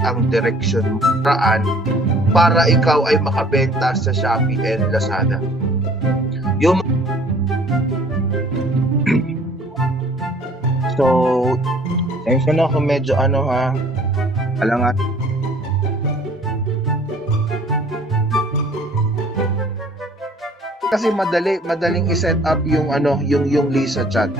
ang direksyon mo para ikaw ay makabenta sa Shopee and Lazada. Yung so, sensya na kung medyo alangan. Kasi madaling i-set up yung yung Lisa chat.